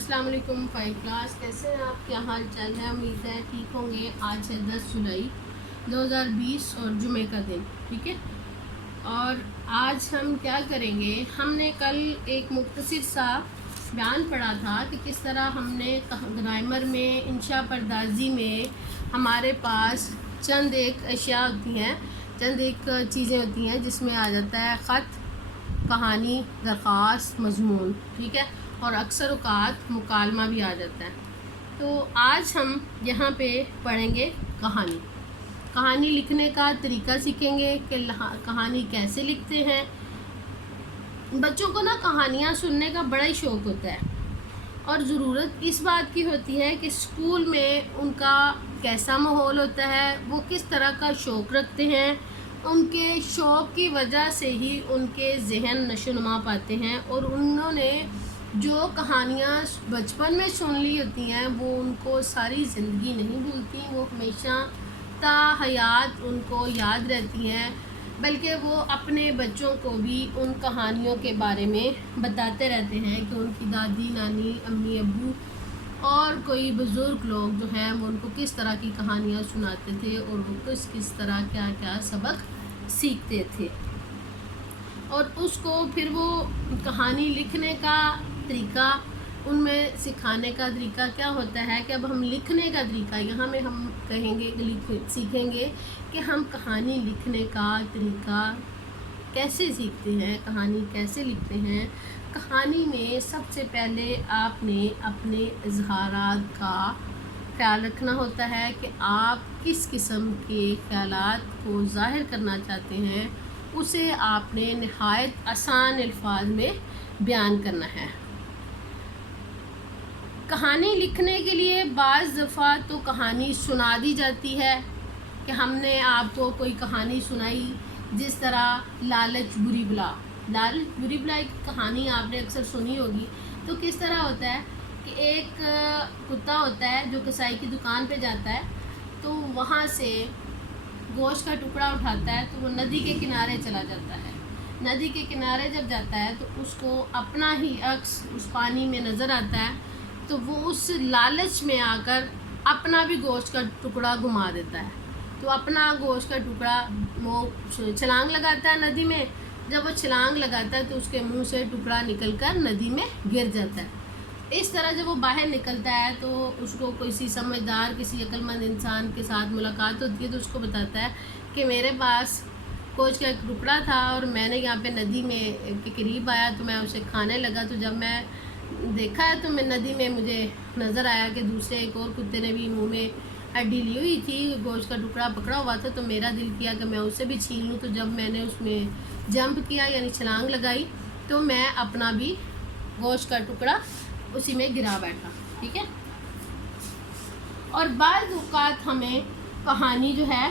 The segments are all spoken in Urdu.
السلام علیکم 5 کلاس، کیسے ہیں آپ؟ کیا حال چال ہے؟ امید ہے ٹھیک ہوں گے۔ آج ہے 10 جولائی 2020 اور جمعے کا دن، ٹھیک ہے۔ اور آج ہم کیا کریں گے، ہم نے کل ایک مختصر سا بیان پڑھا تھا کہ کس طرح ہم نے گرامر میں انشاء پردازی میں ہمارے پاس چند ایک اشیاء ہوتی ہیں، چند ایک چیزیں ہوتی ہیں جس میں آ جاتا ہے خط، کہانی، درخواست، مضمون، ٹھیک ہے، اور اکثر اوقات مکالمہ بھی آ جاتا ہے۔ تو آج ہم یہاں پہ پڑھیں گے کہانی لکھنے کا طریقہ سیکھیں گے کہ کہانی کیسے لکھتے ہیں۔ بچوں کو نا کہانیاں سننے کا بڑا ہی شوق ہوتا ہے، اور ضرورت اس بات کی ہوتی ہے کہ اسکول میں ان کا کیسا ماحول ہوتا ہے، وہ کس طرح کا شوق رکھتے ہیں۔ ان کے شوق کی وجہ سے ہی ان کے ذہن نشو و نما پاتے ہیں، اور انہوں نے جو کہانیاں بچپن میں سن لی ہوتی ہیں وہ ان کو ساری زندگی نہیں بھولتی، وہ ہمیشہ تا حیات ان کو یاد رہتی ہیں، بلکہ وہ اپنے بچوں کو بھی ان کہانیوں کے بارے میں بتاتے رہتے ہیں کہ ان کی دادی، نانی، امی، ابو اور کوئی بزرگ لوگ جو ہیں وہ ان کو کس طرح کی کہانیاں سناتے تھے، اور وہ کس طرح کیا کیا سبق سیکھتے تھے۔ اور اس کو پھر وہ کہانی لکھنے کا طریقہ، ان میں سکھانے کا طریقہ کیا ہوتا ہے کہ اب ہم لکھنے کا طریقہ یہاں میں ہم کہیں گے سیکھیں گے کہ ہم کہانی لکھنے کا طریقہ کیسے سیکھتے ہیں، کہانی کیسے لکھتے ہیں۔ کہانی میں سب سے پہلے آپ نے اپنے اظہارات کا خیال رکھنا ہوتا ہے کہ آپ کس قسم کے خیالات کو ظاہر کرنا چاہتے ہیں، اسے آپ نے نہایت آسان الفاظ میں بیان کرنا ہے۔ کہانی لکھنے کے لیے بعض دفعہ تو کہانی سنا دی جاتی ہے کہ ہم نے آپ کو کوئی کہانی سنائی، جس طرح لالچ بری بلا۔ لالچ بری بلا ایک کہانی آپ نے اکثر سنی ہوگی۔ تو کس طرح ہوتا ہے کہ ایک کتا ہوتا ہے جو کسائی کی دکان پہ جاتا ہے، تو وہاں سے گوشت کا ٹکڑا اٹھاتا ہے، تو وہ ندی کے کنارے چلا جاتا ہے۔ ندی کے کنارے جب جاتا ہے تو اس کو اپنا ہی عکس اس پانی میں نظر آتا ہے، تو وہ اس لالچ میں آ کر اپنا بھی گوشت کا ٹکڑا گما دیتا ہے۔ تو اپنا گوشت کا ٹکڑا وہ چھلانگ لگاتا ہے ندی میں، جب وہ چھلانگ لگاتا ہے تو اس کے منہ سے ٹکڑا نکل کر ندی میں گر جاتا ہے۔ اس طرح جب وہ باہر نکلتا ہے تو اس کو کسی سمجھدار، کسی عقل مند انسان کے ساتھ ملاقات ہوتی ہے، تو اس کو بتاتا ہے کہ میرے پاس گوشت کا ایک ٹکڑا تھا، اور میں نے یہاں پہ ندی میں کے قریب آیا تو میں اسے کھانے لگا، تو جب میں دیکھا ہے تو میں ندی میں مجھے نظر آیا کہ دوسرے ایک اور کتے نے بھی منہ میں ہڈی لی ہوئی تھی، گوشت کا ٹکڑا پکڑا ہوا تھا، تو میرا دل کیا کہ میں اسے بھی چھین لوں۔ تو جب میں نے اس میں جمپ کیا، یعنی چھلانگ لگائی، تو میں اپنا بھی گوشت کا ٹکڑا اسی میں گرا بیٹھا، ٹھیک ہے۔ اور بعض اوقات ہمیں کہانی جو ہے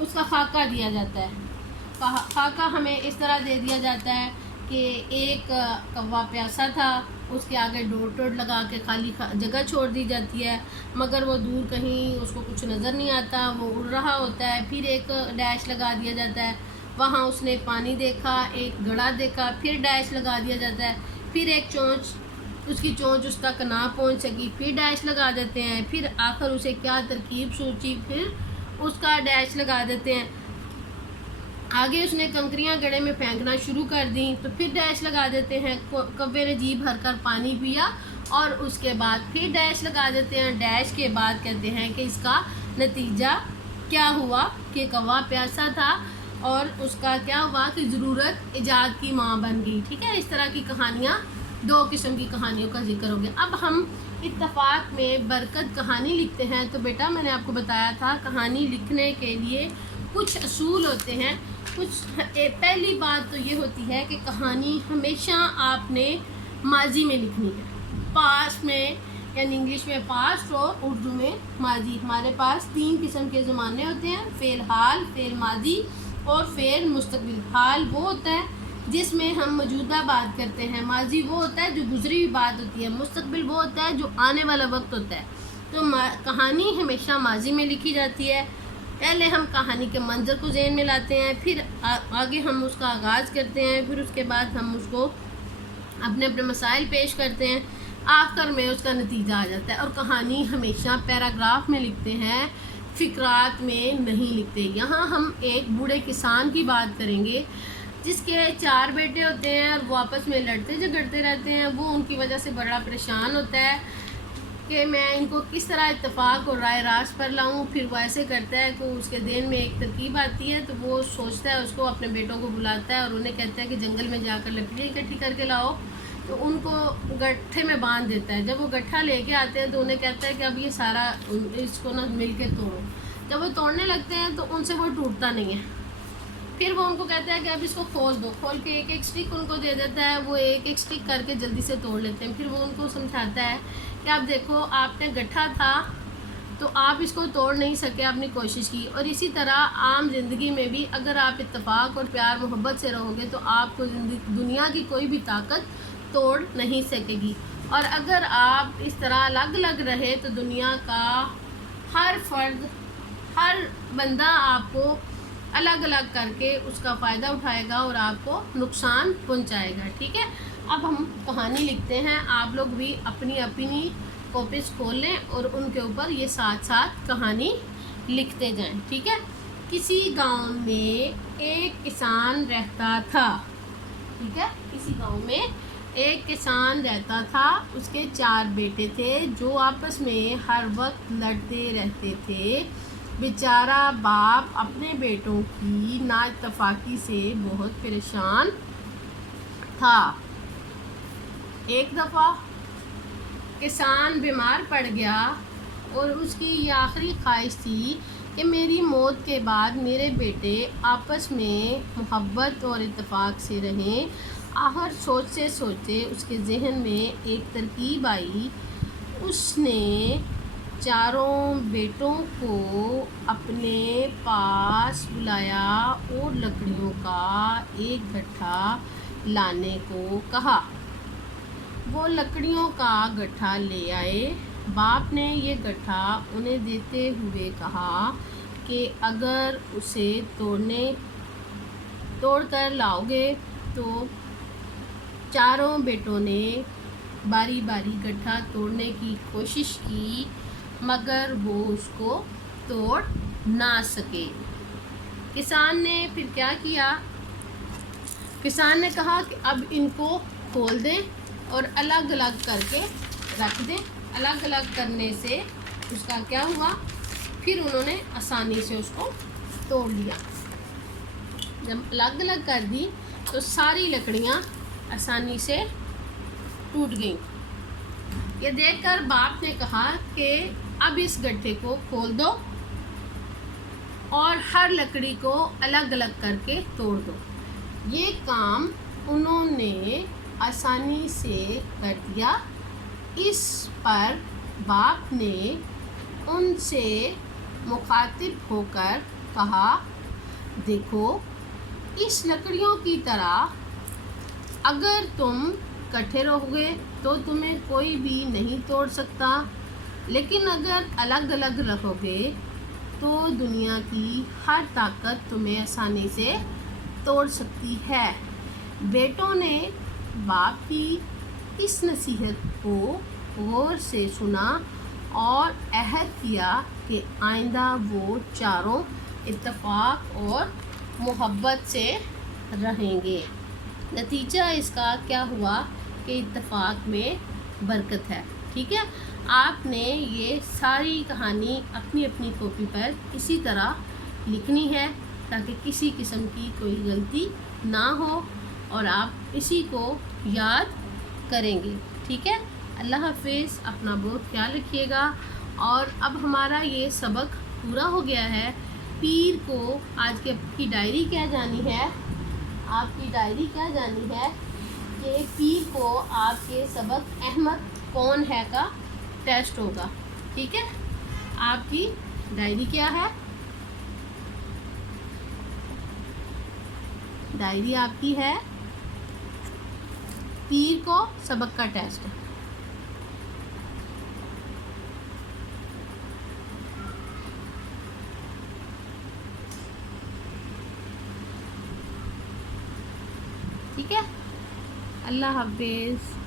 اس کا خاکہ دیا جاتا ہے۔ خاکہ ہمیں اس طرح دے دیا جاتا ہے کہ ایک کوا پیاسا تھا، اس کے آگے ڈور لگا کے خالی جگہ چھوڑ دی جاتی ہے، مگر وہ دور کہیں اس کو کچھ نظر نہیں آتا، وہ اڑ رہا ہوتا ہے۔ پھر ایک ڈیش لگا دیا جاتا ہے، وہاں اس نے پانی دیکھا، ایک گڑھا دیکھا، پھر ڈیش لگا دیا جاتا ہے، پھر ایک چونچ، اس کی چونچ اس تک نہ پہنچ سکی، پھر ڈیش لگا دیتے ہیں، پھر آخر اسے کیا ترکیب سوچی، پھر اس کا ڈیش لگا دیتے ہیں۔ آگے اس نے کنکریاں گڑھے میں پھینکنا شروع کر دیں تو پھر ڈیش لگا دیتے ہیں۔ کوے نے جی بھر کر پانی پیا، اور اس کے بعد پھر ڈیش لگا دیتے ہیں۔ ڈیش کے بعد کہتے ہیں کہ اس کا نتیجہ کیا ہوا کہ کوا پیاسا تھا، اور اس کا کیا ہوا کہ ضرورت ایجاد کی ماں بن گئی، ٹھیک ہے۔ اس طرح کی کہانیاں، دو قسم کی کہانیوں کا ذکر ہو گیا۔ اب ہم اتفاق میں برکت کہانی لکھتے ہیں، تو بیٹا میں نے آپ کو بتایا تھا کہانی لکھنے کے لیے کچھ اصول ہوتے ہیں۔ پہلی بات تو یہ ہوتی ہے کہ کہانی ہمیشہ آپ نے ماضی میں لکھنی ہے، پاسٹ میں، یعنی انگلش میں پاسٹ اور اردو میں ماضی۔ ہمارے پاس 3 قسم کے زمانے ہوتے ہیں، فعل حال، فعل ماضی اور فعل مستقبل۔ حال وہ ہوتا ہے جس میں ہم موجودہ بات کرتے ہیں، ماضی وہ ہوتا ہے جو گزری ہوئی بات ہوتی ہے، مستقبل وہ ہوتا ہے جو آنے والا وقت ہوتا ہے۔ تو کہانی ہمیشہ ماضی میں لکھی جاتی ہے۔ پہلے ہم کہانی کے منظر کو ذہن میں لاتے ہیں، پھر آگے ہم اس کا آغاز کرتے ہیں، پھر اس کے بعد ہم اس کو اپنے مسائل پیش کرتے ہیں، آخر میں اس کا نتیجہ آ جاتا ہے. اور کہانی ہمیشہ پیراگراف میں لکھتے ہیں، فقرات میں نہیں لکھتے. یہاں ہم ایک بوڑھے کسان کی بات کریں گے جس کے 4 بیٹے ہوتے ہیں اور وہ آپس میں لڑتے جھگڑتے رہتے ہیں. وہ ان کی وجہ سے بڑا پریشان ہوتا ہے کہ میں ان کو کس طرح اتفاق اور رائے راست پر لاؤں. پھر وہ ایسے کرتا ہے کہ اس کے ذہن میں ایک ترکیب آتی ہے، تو وہ سوچتا ہے، اس کو اپنے بیٹوں کو بلاتا ہے اور انہیں کہتا ہے کہ جنگل میں جا کر لکڑیاں اکٹھی کر کے لاؤ. تو ان کو گٹھے میں باندھ دیتا ہے. جب وہ گٹھا لے کے آتے ہیں تو انہیں کہتا ہے کہ اب یہ سارا اس کو نا مل کے توڑو. جب وہ توڑنے لگتے ہیں تو ان سے وہ ٹوٹتا نہیں ہے. پھر وہ ان کو کہتا ہے کہ اب اس کو کھول دو. کھول کے ایک ایک سٹک ان کو دے دیتا ہے. وہ ایک ایک سٹک کر کے جلدی سے توڑ لیتے ہیں. پھر وہ ان کو سمجھاتا ہے کہ آپ دیکھو، آپ نے گٹھا تھا تو آپ اس کو توڑ نہیں سکے، آپ نے کوشش کی. اور اسی طرح عام زندگی میں بھی اگر آپ اتفاق اور پیار محبت سے رہو گے تو آپ کو دنیا کی کوئی بھی طاقت توڑ نہیں سکے گی. اور اگر آپ اس طرح الگ الگ رہے تو دنیا کا ہر فرد، ہر بندہ آپ کو الگ الگ کر کے اس کا فائدہ اٹھائے گا اور آپ کو نقصان پہنچائے گا. ٹھیک ہے، اب ہم کہانی لکھتے ہیں. آپ لوگ بھی اپنی اپنی کاپیز کھول لیں اور ان کے اوپر یہ ساتھ ساتھ کہانی لکھتے جائیں. ٹھیک ہے. کسی گاؤں میں ایک کسان رہتا تھا. ٹھیک ہے، کسی گاؤں میں ایک کسان رہتا تھا. اس کے 4 بیٹے تھے جو آپس میں ہر وقت لڑتے رہتے تھے. بیچارہ باپ اپنے بیٹوں کی نااتفاقی سے بہت پریشان تھا. ایک دفعہ کسان بیمار پڑ گیا اور اس کی یہ آخری خواہش تھی کہ میری موت کے بعد میرے بیٹے آپس میں محبت اور اتفاق سے رہیں. آخر سوچتے سوچتے اس کے ذہن میں ایک ترکیب آئی. اس نے 4 بیٹوں کو اپنے پاس بلایا اور لکڑیوں کا ایک گٹھا لانے کو کہا. وہ لکڑیوں کا گٹھا لے آئے. باپ نے یہ گٹھا انہیں دیتے ہوئے کہا کہ اگر اسے توڑ کر لاؤ گے تو 4 بیٹوں نے باری باری گٹھا توڑنے کی کوشش کی مگر وہ اس کو توڑ نہ سکے. کسان نے پھر کیا کیا؟ کسان نے کہا کہ اب ان کو کھول دیں اور الگ الگ کر کے رکھ دیں. الگ الگ کرنے سے اس کا کیا ہوا؟ پھر انہوں نے آسانی سے اس کو توڑ لیا. جب الگ الگ کر دی تو ساری لکڑیاں آسانی سے ٹوٹ گئیں. یہ دیکھ کر باپ نے کہا کہ اب اس گٹھے کو کھول دو اور ہر لکڑی کو الگ الگ کر کے توڑ دو. یہ کام انہوں نے آسانی سے کر دیا. اس پر باپ نے ان سے مخاطب ہو کر کہا، دیکھو، اس لکڑیوں کی طرح اگر تم اکٹھے رہو گے تو تمہیں کوئی بھی نہیں توڑ سکتا، لیکن اگر الگ الگ رہو گے تو دنیا کی ہر طاقت تمہیں آسانی سے توڑ سکتی ہے. بیٹوں نے باپ کی اس نصیحت کو غور سے سنا اور عہد کیا کہ آئندہ وہ 4 اتفاق اور محبت سے رہیں گے. نتیجہ اس کا کیا ہوا کہ اتفاق میں برکت ہے. ٹھیک ہے، آپ نے یہ ساری کہانی اپنی اپنی کاپی پر اسی طرح لکھنی ہے تاکہ کسی قسم کی کوئی غلطی نہ ہو اور آپ اسی کو یاد کریں گے. ٹھیک ہے، اللہ حافظ. اپنا بہت خیال رکھیے گا. اور اب ہمارا یہ سبق پورا ہو گیا ہے. پیر کو آج کی ڈائری کیا جانی ہے؟ آپ کی ڈائری کیا جانی ہے کہ پیر کو آپ کے سبق احمد کون ہے کا ٹیسٹ ہوگا. ٹھیک ہے، آپ کی ڈائری کیا ہے؟ ڈائری آپ کی ہے پیر کو سبق کا ٹیسٹ. ٹھیک ہے، اللہ حافظ.